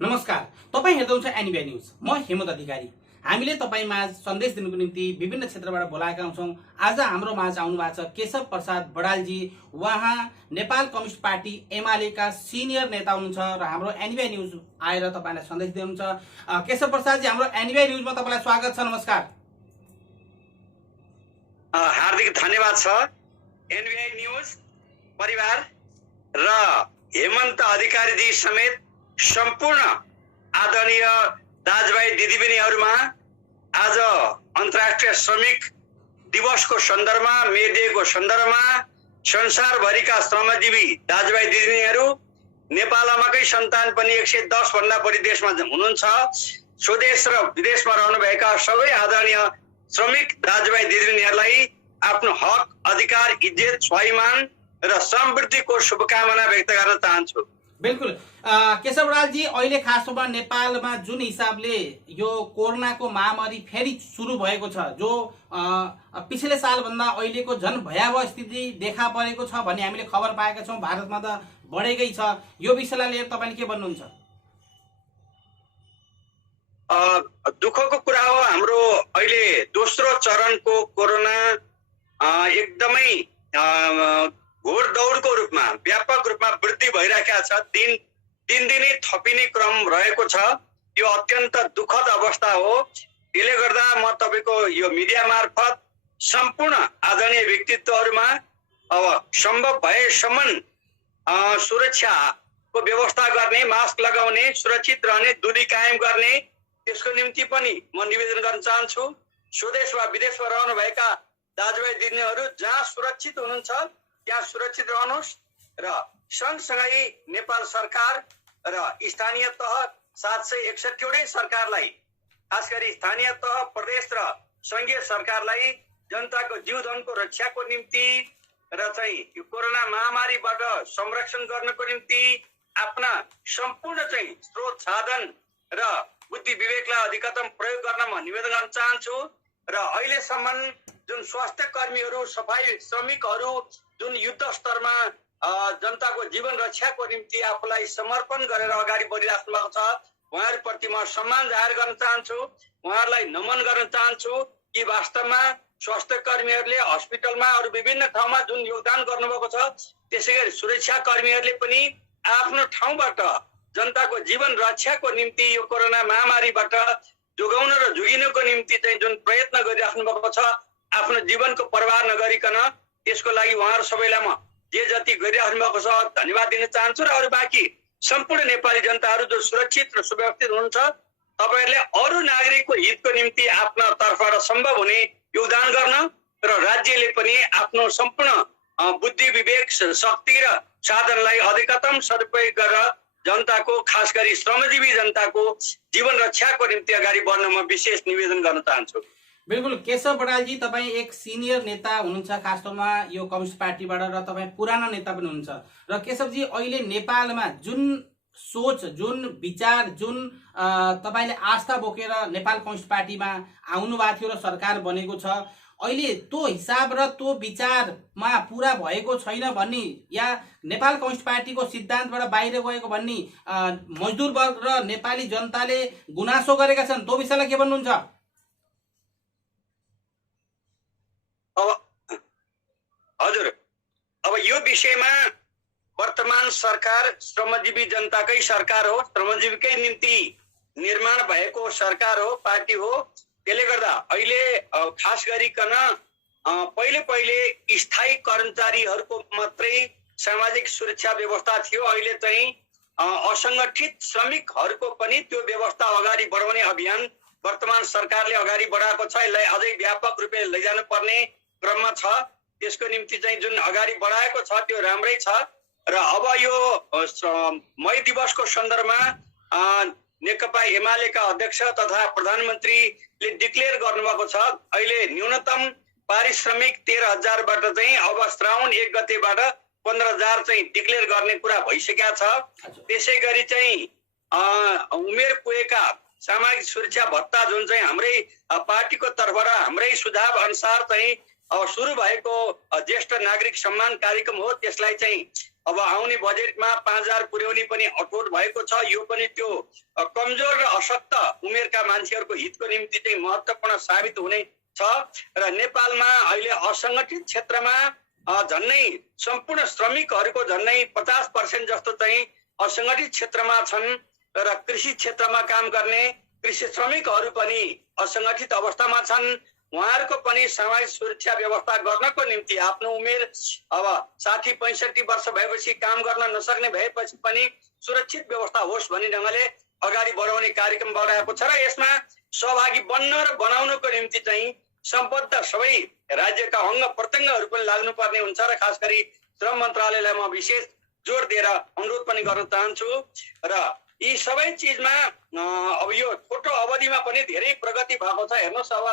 नमस्कार, तपाईं हेर्दै हुनुहुन्छ एनबीआई न्यूज। म हेमन्त अधिकारी। हामीले तपाईंमा सन्देश दिनुको निम्ति विभिन्न क्षेत्रबाट बोलाएका छौं। आज हाम्रो माझ आउनु भएको छ केशव प्रसाद बडालजी। उहाँ नेपाल कम्युनिस्ट पार्टी एमालेका सिनियर नेता हुनुहुन्छ र हाम्रो एनबीआई न्यूज आएर तपाईलाई सन्देश दिनुहुन्छ। केशव प्रसादजी, हाम्रो एनबीआई न्यूजमा तपाईलाई स्वागत छ। नमस्कार। हार्दिक धन्यवाद छ एनबीआई न्यूज परिवार र हेमन्त अधिकारीजी समेत सम्पूर्ण आदरणीय दाजुभाइ दिदीबहिनीहरुमा आज अन्तर्राष्ट्रिय श्रमिक दिवसको सन्दर्भमा, मे डेको सन्दर्भमा संसारभरिका श्रमजीवी दाजुभाइ दिदीबहिनीहरु, नेपालमाकै सन्तान पनि 110 भन्दा बढी देशमा हुनुहुन्छ, स्वदेश र विदेशमा रहनुभएका सबै आदरणीय श्रमिक दाजुभाइ दिदीबहिनीहरुलाई आफ्नो हक, अधिकार, इज्जत, स्वाभिमान र समृद्धिको शुभकामना व्यक्त गर्न चाहन्छु। बिल्कुल केशव बडालजी, अहिले खासमा नेपालमा जुन हिसाबले यो कोरोनाको महामारी फेरि सुरु भएको छ, जो पिछले साल भन्दा अहिलेको झन भयावह स्थिति देखा परेको छ भन्ने हामीले खबर पाएका छौं। भारतमा त बढेकै छ। यो विषयलाई लिएर तपाईले के भन्नुहुन्छ? दुःखको कुरा हो, हाम्रो अहिले दोस्रो चरणको कोरोना एकदमै घोडदौडको रूपमा, व्यापक रूपमा वृद्धि भइरहेको छ। दिनदिनै थपिने क्रम रहेको छ। यो अत्यन्त दुःखद अवस्था हो। यसले गर्दा म तपाईको यो मिडिया मार्फत सम्पूर्ण आदरणीय व्यक्तित्वहरुमा अब सम्भव भएसम्म सुरक्षाको व्यवस्था गर्ने, मास्क लगाउने, सुरक्षित रहने, दूरी कायम गर्ने, त्यसको निम्ति पनि म निवेदन गर्न चाहन्छु। स्वदेश वा विदेशमा रहनुभएका दाजुभाइ दिदीहरु जहाँ सुरक्षित हुनुहुन्छ त्यहाँ सुरक्षित रहनुहोस् र सँगसँगै नेपाल सरकार र स्थानीय तह 761 वटै सरकारलाई, खास गरी स्थानीय तह, प्रदेश र संघीय सरकारलाई जनताको जीवधनको रक्षाको निम्ति र चाहिँ यो कोरोना महामारीबाट संरक्षण गर्नको निम्ति आफ्ना सम्पूर्ण चाहिँ स्रोत साधन र बुद्धि विवेकलाई अधिकतम प्रयोग गर्न म निवेदन गर्न चाहन्छु। र अहिलेसम्म जुन स्वास्थ्य कर्मीहरू, सफाई श्रमिकहरू जुन युद्ध स्तरमा जनताको जीवन रक्षाको निम्ति आफूलाई समर्पण गरेर अगाडि बढिराख्नु भएको छ, उहाँहरूप्रति म सम्मान जाहेर गर्न चाहन्छु, उहाँहरूलाई नमन गर्न चाहन्छु कि वास्तवमा स्वास्थ्य कर्मीहरूले हस्पिटलमा अरू विभिन्न ठाउँमा जुन योगदान गर्नुभएको छ, त्यसैगरी सुरक्षा कर्मीहरूले पनि आफ्नो ठाउँबाट जनताको जीवन रक्षाको निम्ति यो कोरोना महामारीबाट जोगाउन र जोगिनको निम्ति चाहिँ जुन प्रयत्न गरिराख्नु भएको छ, आफ्नो जीवनको परवाह नगरिकन, त्यसको लागि उहाँहरू सबैलाई म जे जति गरिराख्नु भएको छ धन्यवाद दिन चाहन्छु। र अरू बाँकी सम्पूर्ण नेपाली जनताहरू जो सुरक्षित र सुव्यवस्थित हुनुहुन्छ, तपाईहरूले अरू नागरिकको हितको निम्ति आफ्ना तर्फबाट सम्भव हुने योगदान गर्न र राज्यले पनि आफ्नो सम्पूर्ण बुद्धि विवेक शक्ति र साधनलाई अधिकतम सदुपयोग गरेर जनताको, खास गरी श्रमजीवी जनताको जीवन रक्षाको निम्ति अगाडि बढ्न म विशेष निवेदन गर्न चाहन्छु। बिल्कुल केशव बडालजी, तपाईँ एक सिनियर नेता हुनुहुन्छ खासमा यो कम्युनिस्ट पार्टीबाट र तपाईँ पुराना नेता पनि हुनुहुन्छ। र केशवजी, अहिले नेपालमा जुन सोच, जुन विचार, जुन तपाईले आस्था बोकेर नेपाल कम्युनिस्ट पार्टीमा आउनु भएको थियो र सरकार बनेको छ, अहिले त्यो हिसाब र त्यो विचारमा पूरा भएको छैन भन्ने या नेपाल कम्युनिस्ट पार्टीको सिद्धान्तबाट बाहिर गएको भन्ने मजदुर वर्ग र नेपाली जनताले गुनासो गरेका छन्, त्यो विषयलाई के भन्नुहुन्छ? हजुर, अब यो विषयमा वर्तमान सरकार श्रमजीवी जनताकै सरकार हो, श्रमजीवीकै निम्ति निर्माण भएको सरकार हो, पार्टी हो। त्यसले गर्दा अहिले खास गरिकन पहिले स्थायी कर्मचारीहरूको मात्रै सामाजिक सुरक्षा व्यवस्था थियो। अहिले चाहिँ असंगठित श्रमिकहरूको पनि त्यो व्यवस्था अगाडि बढाउने अभियान वर्तमान सरकारले अगाडि बढाएको छ। यसलाई अझै व्यापक रूपले लैजानु पर्ने क्रममा छ। त्यसको निम्ति चाहिँ जुन अगाडि बढाएको छ त्यो राम्रै छ। र अब यो मई दिवसको सन्दर्भमा नेकपा एमालेका अध्यक्ष तथा प्रधानमन्त्रीले डिक्लेयर गर्नुभएको छ, अहिले न्यूनतम पारिश्रमिक 13,000 बाट चाहिँ अब श्रावण 1 गतेबाट 15,000 चाहिँ डिक्लेयर गर्ने कुरा भइसकेको छ। त्यसै गरी चाहिँ उमेर पुगेका सामाजिक सुरक्षा भत्ता जुन चाहिँ हाम्रै पार्टीको तर्फबाट हाम्रै सुझाव अनुसार चाहिँ अब सुरु भएको ज्येष्ठ नागरिक सम्मान कार्यक्रम हो, त्यसलाई चाहिँ अब आउने बजेटमा 5000 पुर्याउने पनि अठोट भएको छ। यो पनि त्यो कमजोर र अशक्त उमेरका मान्छेहरूको हितको निम्ति चाहिँ महत्त्वपूर्ण साबित हुने छ। र नेपालमा अहिले असङ्गठित क्षेत्रमा झन्नै सम्पूर्ण श्रमिकहरूको झन्नै 50% जस्तो चाहिँ असङ्गठित क्षेत्रमा छन् र कृषि क्षेत्रमा काम गर्ने कृषि श्रमिकहरू पनि असङ्गठित अवस्थामा छन्। उहाँहरूको पनि सामाजिक सुरक्षा व्यवस्था गर्नको निम्ति आफ्नो उमेर अब 60-65 वर्ष भएपछि काम गर्न नसक्ने भएपछि पनि सुरक्षित व्यवस्था होस् भन्ने ढङ्गले अगाडि बढाउने कार्यक्रम बढाएको छ। र यसमा सहभागी बन्न र बनाउनको निम्ति चाहिँ सम्बद्ध सबै राज्यका अंग प्रत्यङ्गहरू पनि लाग्नुपर्ने हुन्छ र खास गरी श्रम मन्त्रालयलाई म विशेष जोड दिएर अनुरोध पनि गर्न चाहन्छु। र यी सबै चिजमा अब यो छोटो अवधिमा पनि धेरै प्रगति भएको छ। हेर्नुहोस्, अब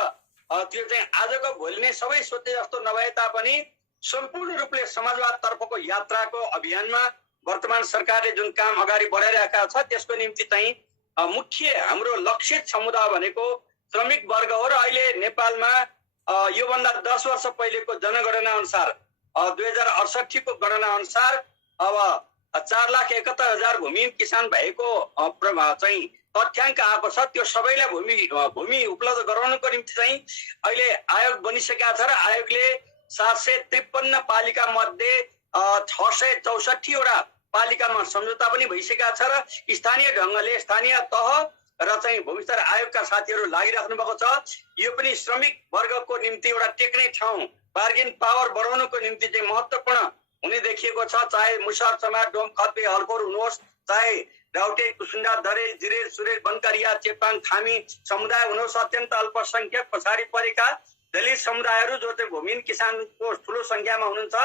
त्यो चाहिँ आजको भोलि नै सबै सोचे जस्तो नभए तापनि सम्पूर्ण रूपले समाजवाद तर्फको यात्राको अभियानमा वर्तमान सरकारले जुन काम अगाडि बढाइरहेका छ त्यसको निम्ति चाहिँ मुख्य हाम्रो लक्षित समुदाय भनेको श्रमिक वर्ग हो। र अहिले नेपालमा योभन्दा 10 वर्ष पहिलेको जनगणना अनुसार 2068 को गणना अनुसार अब 4,71,000 भूमिहीन किसान भएको चाहिँ तथ्याङ्क आएको छ। त्यो सबैलाई भूमि उपलब्ध गराउनको निम्ति चाहिँ अहिले आयोग बनिसकेका छ र आयोगले 753 पालिका मध्ये 664 वटा पालिकामा सम्झौता पनि भइसकेका छ। र स्थानीय ढङ्गले स्थानीय तह र चाहिँ भूमि स्तर आयोगका साथीहरू लागिराख्नु भएको छ। यो पनि श्रमिक वर्गको निम्ति एउटा टेक्ने ठाउँ, बार्गेन पावर बढाउनको निम्ति चाहिँ महत्त्वपूर्ण हुने देखिएको छ। चाहे मुसहर समाज, डोम, खत्बे, हलकोर हुनुहोस्, चाहे राउटे, कुसुन्डा, दरेल, जिरेल, सुरेल, बनकरिया, चेपाङ, थामी समुदाय हुनुहोस्, अत्यन्त अल्पसंख्यक पछाडि परेका दलित समुदायहरू जो चाहिँ भूमिहीन किसानको ठुलो संख्यामा हुनुहुन्छ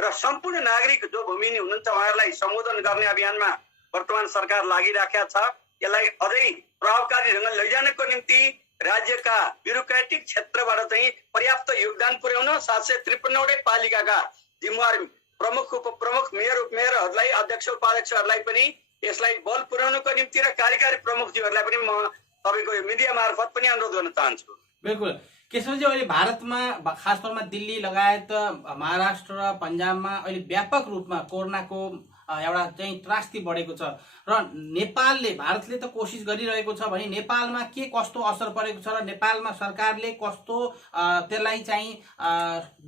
र सम्पूर्ण नागरिक जो भूमिहीन हुनुहुन्छ उहाँहरूलाई सम्बोधन गर्ने अभियानमा वर्तमान सरकार लागिराखेका छ। यसलाई अझै प्रभावकारी ढङ्गले लैजानको निम्ति राज्यका ब्युरोक्रेटिक क्षेत्रबाट चाहिँ पर्याप्त योगदान पुर्याउन 753 वटै पालिकाका जिम्मेवार प्रमुख, उपप्रमुख, मेयर, उपमेयरहरूलाई, अध्यक्ष, उपाध्यक्षहरूलाई पनि यसलाई बल पुर्याउनको निम्ति र कार्यकारी प्रमुखजीहरूलाई पनि म तपाईँको मिडिया मार्फत पनि अनुरोध गर्न चाहन्छु। बिल्कुल केशवजी, अहिले भारतमा खास तौरमा दिल्ली लगायत महाराष्ट्र र पन्जाबमा अहिले व्यापक रूपमा कोरोनाको एउटा चाहिँ त्रासदी बढेको छ र भारतले त कोसिस गरिरहेको छ भने नेपालमा के कस्तो असर परेको छ र नेपालमा सरकारले कस्तो त्यसलाई चाहिँ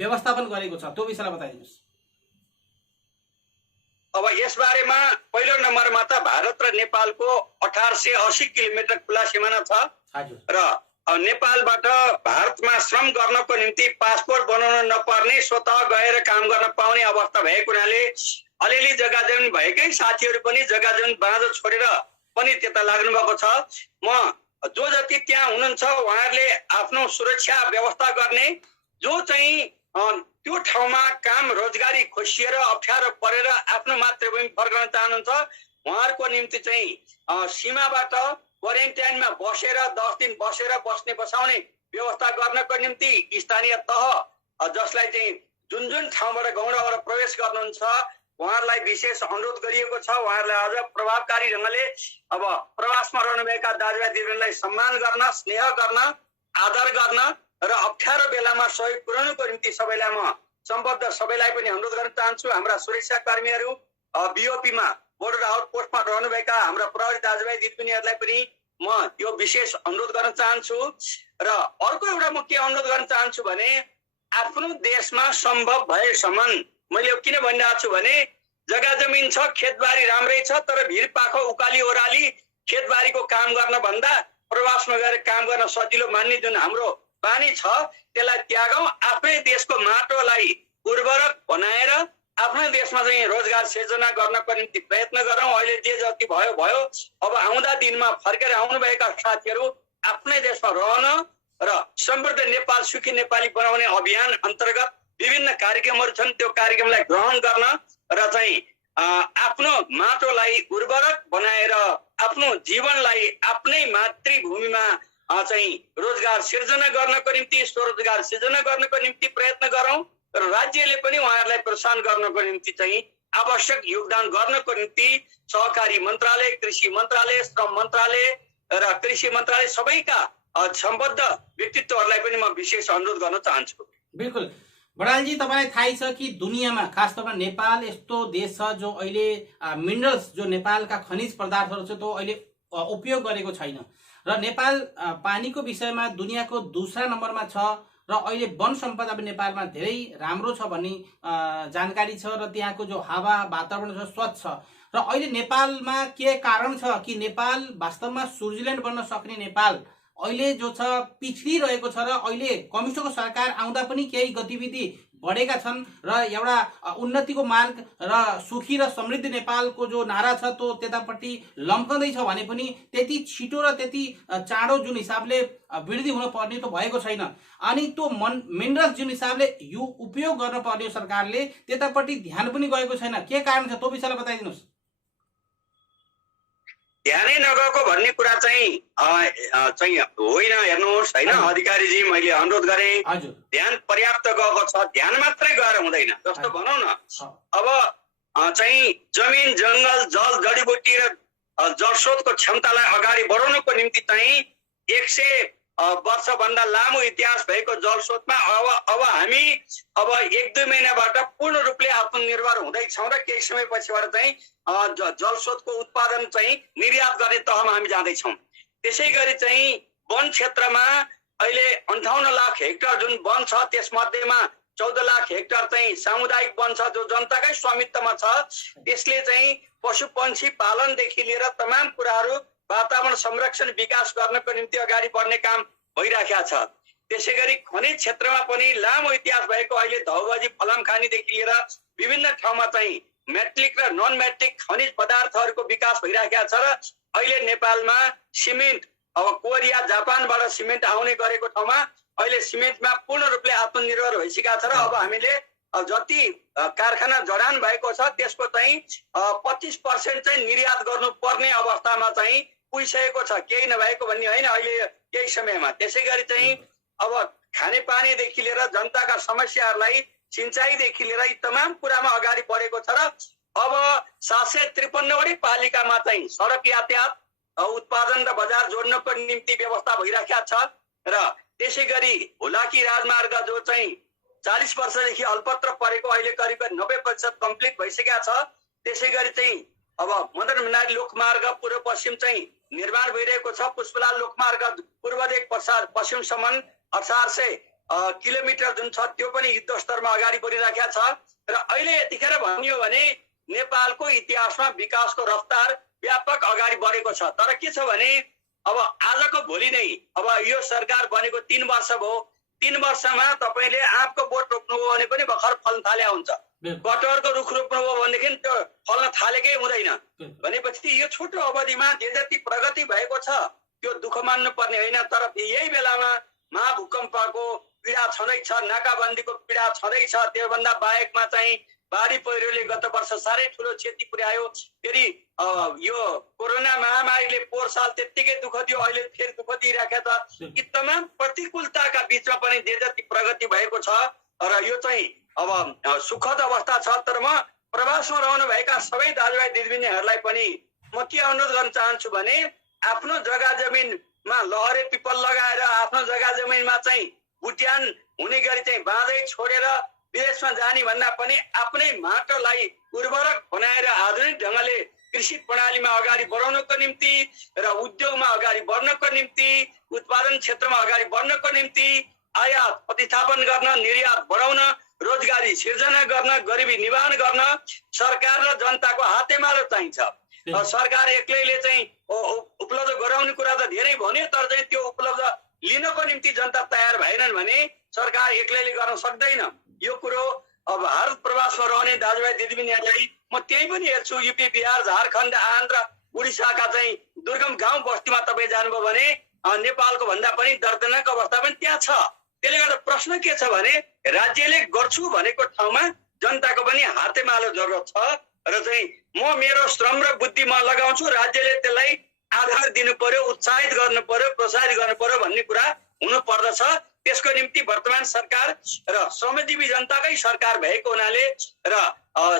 व्यवस्थापन गरेको छ त्यो विषयलाई बताइदिनुहोस्। अब यसबारेमा पहिलो नम्बरमा त भारत र नेपालको 1880 किलोमिटर खुला सिमाना छ र नेपालबाट भारतमा श्रम गर्नको निम्ति पासपोर्ट बनाउन नपर्ने, स्वतः गएर काम गर्न पाउने अवस्था भएको हुनाले अलिअलि जग्गा जमिन भएकै साथीहरू पनि जग्गा जमिन बाँझो छोडेर पनि त्यता लाग्नु भएको छ। म जो जति त्यहाँ हुनुहुन्छ उहाँहरूले आफ्नो सुरक्षा व्यवस्था गर्ने, जो चाहिँ त्यो ठाउँमा काम रोजगारी खोसिएर अप्ठ्यारो परेर आफ्नो मातृभूमि फर्कन चाहनुहुन्छ उहाँहरूको निम्ति चाहिँ सीमाबाट क्वारेन्टाइनमा बसेर 10 दिन बसेर बस्ने बसाउने व्यवस्था गर्नको निम्ति स्थानीय तह जसलाई चाहिँ जुन ठाउँबाट गाउँबाट प्रवेश गर्नुहुन्छ उहाँहरूलाई विशेष अनुरोध गरिएको छ। उहाँहरूलाई अझ प्रभावकारी ढङ्गले अब प्रवासमा रहनुभएका दाजुभाइ दिदीबहिनीलाई सम्मान गर्न, स्नेह गर्न, आदर गर्न र अप्ठ्यारो बेलामा सहयोग पुर्याउनको निम्ति सबैलाई म सम्बद्ध सबैलाई पनि अनुरोध गर्न चाहन्छु। हाम्रा सुरक्षा कर्मीहरू बिओपीमा बोर्डर आउटपोस्टमा रहनुभएका हाम्रा प्रहरी दाजुभाइ दिदीबहिनीहरूलाई पनि म यो विशेष अनुरोध गर्न चाहन्छु। र अर्को एउटा म के अनुरोध गर्न चाहन्छु भने आफ्नो देशमा सम्भव भएसम्म मैले किन भनिरहेको छु भने जग्गा जमिन छ, खेतबारी राम्रै छ, तर भिर पाखो उकाली ओराली खेतबारीको काम गर्न भन्दा प्रवासमा गएर काम गर्न सजिलो मान्ने जुन हाम्रो बानी छ त्यसलाई त्यागौँ। आफ्नै देशको माटोलाई उर्वरक बनाएर आफ्नै देशमा चाहिँ रोजगार सिर्जना गर्नको निम्ति प्रयत्न गरौँ। अहिले जे जति भयो भयो, अब आउँदा दिनमा फर्केर आउनुभएका साथीहरू आफ्नै देशमा रहन र समृद्ध नेपाल, सुखी नेपाली बनाउने अभियान अन्तर्गत विभिन्न कार्यक्रमहरू छन्, त्यो कार्यक्रमलाई ग्रहण गर्न र चाहिँ आफ्नो माटोलाई उर्वरक बनाएर आफ्नो जीवनलाई आफ्नै मातृभूमिमा चाहिँ रोजगार सिर्जना गर्नको निम्ति, स्वरोजगार सिर्जना गर्नको निम्ति प्रयत्न गरौँ र राज्यले पनि उहाँहरूलाई प्रोत्साहन गर्नको निम्ति चाहिँ आवश्यक योगदान गर्नको निम्ति सहकारी मन्त्रालय, कृषि मन्त्रालय, श्रम मन्त्रालय र कृषि मन्त्रालय सबैका सम्बद्ध व्यक्तित्वहरूलाई पनि म विशेष अनुरोध गर्न चाहन्छु। बिल्कुल बडालजी, तपाईँलाई थाहै छ कि दुनियाँमा खास तौरमा नेपाल यस्तो देश छ जो अहिले मिनरल्स, जो नेपालका खनिज पदार्थहरू छ त्यो अहिले उपयोग गरेको छैन र नेपाल पानीको विषयमा दुनियाँको दोस्रा नम्बरमा छ र अहिले वन सम्पदा पनि नेपालमा धेरै राम्रो छ भन्ने जानकारी छ र त्यहाँको जो हावा वातावरण छ स्वच्छ छ र अहिले नेपालमा के कारण छ कि नेपाल वास्तवमा स्विजरल्यान्ड बन्न सक्ने नेपाल अहिले जो छ पिछडिरहेको छ र अहिले कम्युनिस्टको सरकार आउँदा पनि केही गतिविधि बढेका छन् र एउटा उन्नतिको मार्ग र सुखी र समृद्ध नेपालको जो नारा छ त्यो त्यतापट्टि लम्कँदैछ भने पनि त्यति छिटो र त्यति चाँडो जुन हिसाबले वृद्धि हुन पर्ने त्यो भएको छैन। अनि त्यो मिनरल्स जुन हिसाबले यो उपयोग गर्न पर्ने सरकारले त्यतापट्टि ध्यान पनि गएको छैन। के कारण छ त्यो विषयलाई बताइदिनुहोस्। ध्यानै नगएको भन्ने कुरा चाहिँ होइन। हेर्नुहोस् होइन अधिकारीजी, मैले अनुरोध गरेँ ध्यान पर्याप्त गएको छ, ध्यान मात्रै गएर हुँदैन। जस्तो भनौँ न, अब चाहिँ जमिन जङ्गल जल जडीबुटी र जलस्रोतको क्षमतालाई अगाडि बढाउनको निम्ति चाहिँ 100 वर्षभन्दा लामो इतिहास भएको जलस्रोतमा अब हामी 1-2 महिनाबाट पूर्ण रूपले आत्मनिर्भर हुँदैछौँ र केही समय पछिबाट चाहिँ जलस्रोतको उत्पादन चाहिँ निर्यात गर्ने तहमा हामी जाँदैछौँ। त्यसै गरी चाहिँ वन क्षेत्रमा अहिले 58 लाख हेक्टर जुन वन छ त्यसमध्येमा 14 लाख हेक्टर चाहिँ सामुदायिक वन छ जो जनताकै स्वामित्वमा छ। त्यसले चाहिँ पशु पंक्षी पालनदेखि लिएर तमाम कुराहरू वातावरण संरक्षण विकास गर्नको निम्ति अगाडि बढ्ने काम भइराखेको छ। त्यसै गरी खनिज क्षेत्रमा पनि लामो इतिहास भएको अहिले धौबाजी फलामखानीदेखि लिएर विभिन्न ठाउँमा चाहिँ मेट्रिक र नन मेट्रिक खनिज पदार्थहरूको विकास भइराखेको छ र अहिले नेपालमा सिमेन्ट, अब कोरिया जापानबाट सिमेन्ट आउने गरेको ठाउँमा अहिले सिमेन्टमा पूर्ण रूपले आत्मनिर्भर भइसकेको छ र अब हामीले जति कारखाना जडान भएको छ त्यसको चाहिँ 25% चाहिँ निर्यात गर्नुपर्ने अवस्थामा चाहिँ पुगिसकेको छ। केही नभएको भन्ने होइन अहिले केही समयमा। त्यसै गरी चाहिँ अब खानेपानीदेखि लिएर जनताका समस्याहरूलाई सिंचाइदेखि लिएर यी तमाम कुरामा अगाडि बढेको छ र अब 753 वटै पालिकामा चाहिँ सडक यातायात उत्पादन र बजार जोड्नको निम्ति व्यवस्था भइराखेको छ र त्यसै गरी हुलाकी राजमार्ग जो चाहिँ 40 वर्षदेखि अल्पत्र परेको अहिले करिब 90% कम्प्लिट भइसकेको छ। त्यसै गरी चाहिँ अब मदन भण्डारी लोकमार्ग पूर्व पश्चिम चाहिँ निर्माण भइरहेको छ। पुष्पलाल लोकमार्ग पूर्वदेखि पश्चिमसम्म 1800 किलोमिटर जुन छ त्यो पनि युद्ध स्तरमा अगाडि बढिराखेको छ र अहिले यतिखेर भनियो भने नेपालको इतिहासमा विकासको रफ्तार व्यापक अगाडि बढेको छ। तर के छ भने अब आजको भोलि नै अब यो सरकार बनेको 3 वर्ष भयो। 3 वर्षमा तपाईले आँपको बोट रोप्नुभयो भने पनि भर्खर फल्न थाल्या हुन्छ, कटहरको रुख रोप्नुभयो भनेदेखि त्यो फल्न थालेकै हुँदैन। भनेपछि यो छोटो अवधिमा जे जति प्रगति भएको छ त्यो दुःख मान्नु पर्ने होइन। तर यही बेलामा महाभूकम्पको पीडा छँदैछ, नाकाबन्दीको पीडा छँदैछ। त्योभन्दा बाहेकमा चाहिँ बाढी पहिरोले गत वर्ष साह्रै ठुलो क्षति पुर्यायो। फेरि यो कोरोना महामारीले पोहोर साल त्यत्तिकै दुःख दियो, अहिले फेरि दुःख दिइराखेको छ। यी तमाम प्रतिकूलताका बिचमा पनि जे जति प्रगति भएको छ र यो चाहिँ अब सुखद अवस्था छ। तर म प्रवासमा रहनुभएका सबै दाजुभाइ दिदीबहिनीहरूलाई पनि म के अनुरोध गर्न चाहन्छु भने आफ्नो जग्गा जमिनमा लहरे पिपल लगाएर आफ्नो जग्गा जमिनमा चाहिँ बुट्यान हुने गरी चाहिँ बाँधै छोडेर विदेशमा जाने भन्दा पनि आफ्नै माटोलाई उर्वरक बनाएर आधुनिक ढङ्गले कृषि प्रणालीमा अगाडि बढाउनको निम्ति र उद्योगमा अगाडि बढ्नको निम्ति, उत्पादन क्षेत्रमा अगाडि बढ्नको निम्ति आयात प्रतिस्थापन गर्न, निर्यात बढाउन, रोजगारी सिर्जना गर्न, गरिबी निवारण गर्न सरकार र जनताको हातेमालो चाहिन्छ। सरकार एक्लैले चाहिँ उपलब्ध गराउने कुरा त धेरै भन्यो, तर चाहिँ त्यो उपलब्ध लिनको निम्ति जनता तयार भएनन् भने सरकार एक्लैले गर्न सक्दैन। यो कुरो अब भारत प्रवासमा रहने दाजुभाइ दिदीबहिनीहरूलाई म त्यही पनि हेर्छु। युपी, बिहार, झारखण्ड, आन्ध्र, उडिसाका चाहिँ दुर्गम गाउँ बस्तीमा तपाईँ जानुभयो भने नेपालको भन्दा पनि दर्दनाक अवस्था पनि त्यहाँ छ। त्यसले गर्दा प्रश्न के छ भने राज्यले गर्छु भनेको ठाउँमा जनताको पनि हातेमालो जरुरत छ र चाहिँ म मेरो श्रम र बुद्धि म लगाउँछु, राज्यले त्यसलाई आधार दिनु पर्यो, उत्साहित गर्नु पर्यो, प्रोत्साहित गर्नु पर्यो भन्ने कुरा हुनु पर्दछ। त्यसको निम्ति वर्तमान सरकार र श्रमजीवी जनताकै सरकार भएको हुनाले र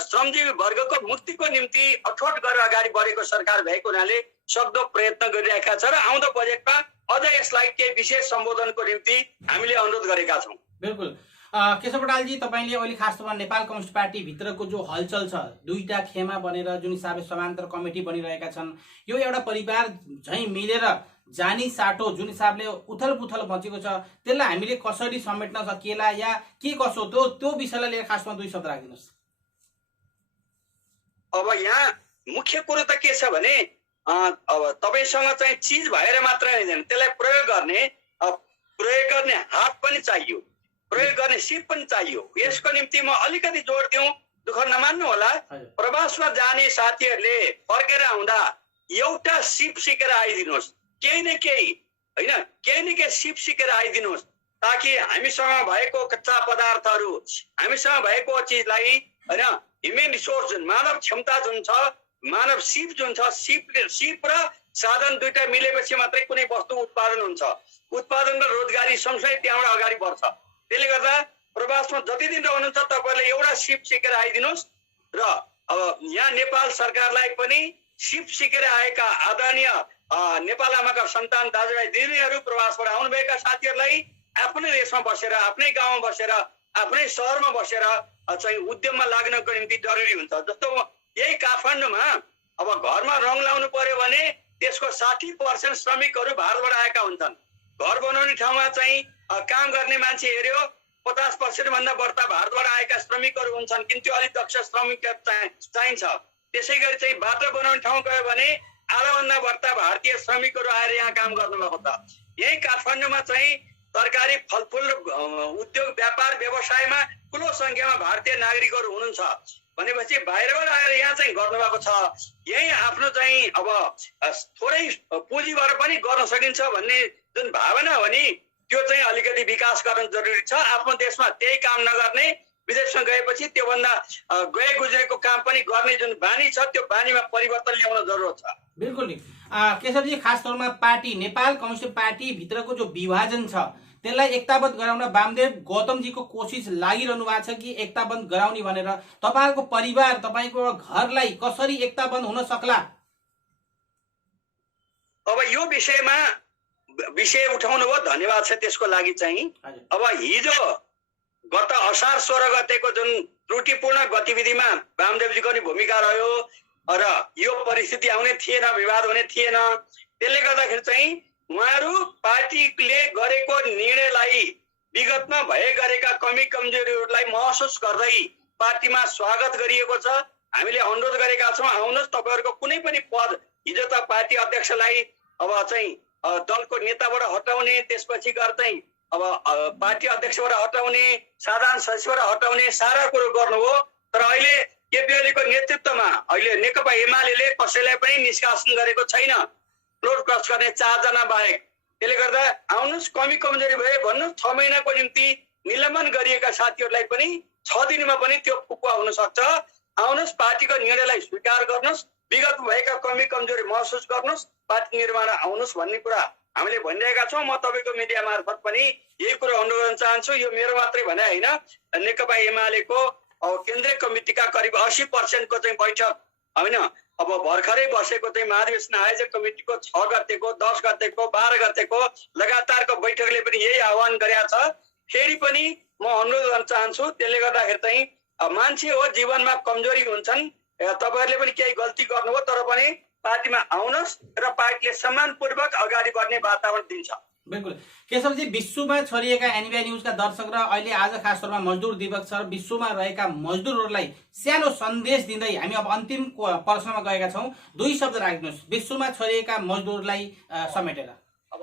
श्रमजीवी वर्गको मुक्तिको निम्ति अठोट गरेर अगाडि बढेको सरकार भएको हुनाले सक्दो प्रयत्न गरिरहेका छ र आउँदो बजेटमा अझ यसलाई केही विशेष सम्बोधनको निम्ति हामीले अनुरोध गरेका छौँ। बिल्कुल केशव बडालजी, तपाईँले अहिले खास तौरमा नेपाल कम्युनिस्ट पार्टी भित्रको जो हलचल छ, दुईटा खेमा बनेर जुन हिसाबले समान्तर कमिटी बनिरहेका छन्, यो एउटा परिवार झैँ मिलेर जानी साटो जुन हिसाबले उथल पुथल मचेको छ, त्यसलाई हामीले कसरी समेट्न सकिएला या के कसो, त्यो विषयलाई लिएर खासमा दुई शब्द राखिदिनुहोस्। अब यहाँ मुख्य कुरो त के छ भने अब तपाईसँग चाहिँ चिज भएर मात्र हुँदैन, त्यसलाई प्रयोग गर्ने हात पनि चाहियो, प्रयोग गर्ने सिप पनि चाहियो। यसको निम्ति म अलिकति जोड दिउँ, दुःख नमान्नु होला। प्रवासमा जाने साथीहरूले फर्केर आउँदा एउटा सिप सिकेर आइदिनुहोस्, केही न केही सिप सिकेर आइदिनुहोस्, ताकि हामीसँग भएको कच्चा पदार्थहरू, हामीसँग भएको चिजलाई होइन, ह्युमन रिसोर्स जुन मानव क्षमता जुन छ, मानव सिप जुन छ, सिप र साधन दुईटा मिलेपछि मात्रै कुनै वस्तु उत्पादन हुन्छ। उत्पादन र रोजगारी सँगसँगै त्यहाँबाट अगाडि बढ्छ। त्यसले गर्दा प्रवासमा जति दिन रहनुहुन्छ तपाईँहरूले एउटा सिप सिकेर आइदिनुहोस्। र अब यहाँ नेपाल सरकारलाई पनि सिप सिकेर आएका आदरणीय नेपाल आमाका सन्तान दाजुभाइ दिदीहरू, प्रवासबाट आउनुभएका साथीहरूलाई आफ्नै देशमा बसेर, आफ्नै गाउँमा बसेर, आफ्नै सहरमा बसेर चाहिँ उद्यममा लाग्नको निम्ति जरुरी हुन्छ। जस्तो यही काठमाडौँमा अब घरमा रङ लाउनु पर्यो भने त्यसको 60% श्रमिकहरू भारतबाट आएका हुन्छन्। घर बनाउने ठाउँमा चाहिँ काम गर्ने मान्छे हेऱ्यो 50% भन्दा बढ्ता भारतबाट आएका श्रमिकहरू हुन्छन्, किन्तु अलिक दक्ष श्रमिक चाहिन्छ। त्यसै गरी चाहिँ बाटो बनाउने ठाउँ गयो भने आधाभन्दा बढ्ता भारतीय श्रमिकहरू आएर यहाँ काम गर्नुभएको छ। यही काठमाडौँमा चाहिँ तरकारी, फलफुल र उद्योग व्यापार व्यवसायमा ठुलो संख्यामा भारतीय नागरिकहरू हुनुहुन्छ भनेपछि बाहिरबाट आएर यहाँ चाहिँ गर्नुभएको छ। यही आफ्नो चाहिँ अब थोरै पुँजीबाट पनि गर्न सकिन्छ भन्ने जुन भावना हो नि, त्यो चाहिँ अलिकति विकास गर्न जरुरी छ। आफ्नो देशमा त्यही काम नगर्ने, विदेशमा गएपछि त्योभन्दा गए गुज्रेको काम पनि गर्ने जुन बानी छ, त्यो बानीमा परिवर्तन ल्याउन जरुरत छ। बिल्कुल नि केशवजी, खास तौरमा पार्टी नेपाल कम्युनिस्ट पार्टी भित्रको जो विभाजन छ त्यसलाई एकताबद्ध गराउन वामदेव गौतमजीको कोसिस लागिरहनु भएको छ कि एकताबद्ध गराउने भनेर? तपाईँको परिवार, तपाईँको घरलाई कसरी एकताबद्ध हुन सक्ला? अब यो विषय उठाउनु भयो, धन्यवाद छ त्यसको लागि चाहिँ। अब हिजो गत असार 16 गतेको जुन त्रुटिपूर्ण गतिविधिमा वामदेवजीको नि भूमिका रह्यो र यो परिस्थिति आउने थिएन, विवाद हुने थिएन। त्यसले गर्दाखेरि चाहिँ उहाँहरू पार्टीले गरेको निर्णयलाई, विगतमा गरेका कमी कमजोरीहरूलाई महसुस गर्दै पार्टीमा स्वागत गरिएको छ। हामीले अनुरोध गरेका छौँ, आउनुहोस् तपाईँहरूको कुनै पनि पद, हिजो त पार्टी अध्यक्षलाई अब चाहिँ दलको नेताबाट हटाउने, त्यसपछि गर्दै अब पार्टी अध्यक्षबाट हटाउने, साधारण सचिवबाट हटाउने सारा कुरो गर्नुभयो। तर अहिले केपी ओलीको नेतृत्वमा अहिले नेकपा एमाले कसैलाई पनि निष्कासन गरेको छैन, फ्लोर क्रस गर्ने 4 जना बाहेक। त्यसले गर्दा आउनुहोस्, कमी कमजोरी भए भन्नुहोस्। 6 महिनाको निम्ति निलम्बन गरिएका साथीहरूलाई पनि 6 दिनमा पनि त्यो फुकुवा हुन सक्छ। आउनुहोस्, पार्टीको निर्णयलाई स्वीकार गर्नुहोस्, विगत भएका कमी कमजोरी महसुस गर्नुहोस्, पार्टी निर्माण आउनुहोस् भन्ने कुरा हामीले भनिरहेका छौँ। म तपाईँको मिडिया मार्फत पनि यही कुरो अनुरोध गर्न चाहन्छु। यो मेरो मात्रै भने होइन, नेकपा एमालेको केन्द्रीय कमिटीका करिब 80% को चाहिँ बैठक होइन, अब भर्खरै बसेको चाहिँ महाधिवेशन आयोजक कमिटीको 6 गतेको, 10 गतेको, 12 गतेको लगातारको बैठकले पनि यही आह्वान गरेका छ। फेरि पनि म अनुरोध गर्न चाहन्छु, त्यसले गर्दाखेरि चाहिँ मान्छे हो, जीवनमा कमजोरी हुन्छन्, तपाईँहरूले पनि केही गल्ती गर्नुभयो, तर पनि पार्टीमा आउनुहोस् र पार्टीले सम्मानपूर्वक अगाडि बढ्ने वातावरण दिन्छ। बिल्कुल केशवजी, विश्वमा छरिएका एनबिआई न्यूजका दर्शक र अहिले आज खास तौरमा मजदुर दिवस छ, विश्वमा रहेका मजदुरहरूलाई सानो सन्देश दिँदै हामी अब अन्तिम प्रश्नमा गएका छौँ। 2 शब्द राख्नुहोस् विश्वमा छरिएका मजदुरलाई समेटेर। अब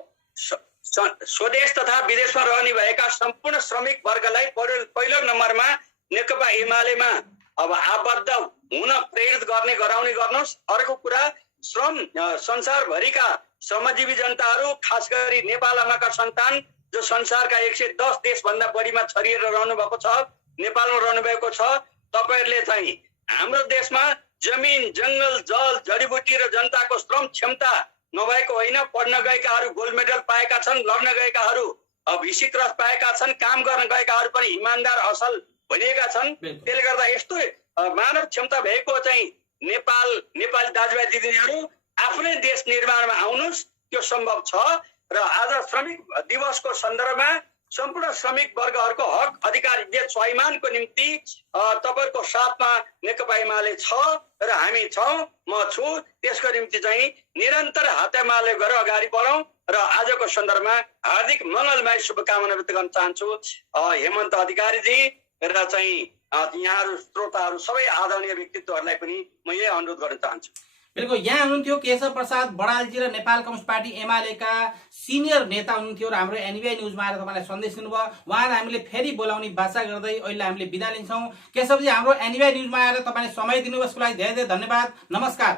स्वदेश तथा विदेशमा रहने भएका सम्पूर्ण श्रमिक वर्गलाई पहिलो नम्बरमा नेकपा एमालेमा अब आबद्ध हुन प्रेरित गर्ने, गराउने गर्नुहोस्। अर्को कुरा, श्रम संसारभरिका श्रमजीवी जनताहरू, खास गरी नेपाल आमाका सन्तान जो संसारका 110 देशभन्दा बढीमा छरिएर रहनु भएको छ, नेपालमा रहनु भएको छ, तपाईँहरूले चाहिँ हाम्रो देशमा जमिन, जङ्गल, जल, जडीबुटी र जनताको श्रम क्षमता नभएको होइन। पढ्न गएकाहरू गोल्ड मेडल पाएका छन्, लड्न गएकाहरू भिसी क्रस पाएका छन्, काम गर्न गएकाहरू पनि इमान्दार असल भनिएका छन्। त्यसले गर्दा यस्तो मानव क्षमता भएको चाहिँ नेपाली दाजुभाइ दिदीहरू आफ्नै देश निर्माणमा आउनुहोस्, त्यो सम्भव छ। र आज श्रमिक दिवसको सन्दर्भमा सम्पूर्ण श्रमिक वर्गहरूको हक अधिकार स्वाभिमानको निम्ति तपाईहरुको साथमा नेकपा एमाले छ र हामी छौं, म छु। त्यसको निम्ति चाहिँ निरन्तर हातेमालो गरेर अगाडि बढौं र आजको सन्दर्भमा हार्दिक मंगलमय शुभकामना व्यक्त गर्न चाहन्छु हेमन्त अधिकारीजी र चाहिँ यहाँहरू श्रोताहरू सबै आदरणीय व्यक्तित्वहरूलाई पनि म यही अनुरोध गर्न चाहन्छु। बिल्कुल, यहाँ हुनुहुन्थ्यो केशव प्रसाद बडालजी र नेपाल कम्युनिस्ट पार्टी एमालेका सिनियर नेता हुनुहुन्थ्यो र हाम्रो एनबीआई न्यूजमा आएर तपाईँलाई सन्देश दिनुभयो। उहाँलाई हामीले फेरि बोलाउने बाचा गर्दै अहिले हामीले बिदा लिन्छौँ। केशवजी, हाम्रो एनबीआई न्यूजमा आएर तपाईँले समय दिनुभयो, यसको लागि धेरै धेरै धन्यवाद। नमस्कार।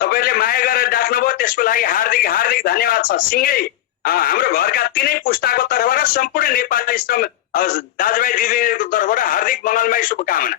तपाईले माया गरेर डाक्नुभयो, त्यसको लागि हार्दिक हार्दिक धन्यवाद छ। सिंगै हाम्रो घरका तीनै पुस्ताको तर्फबाट सम्पूर्ण नेपाली श्रम दाजुभाइ दिदीहरूको तर्फबाट हार्दिक मंगलमय शुभकामना।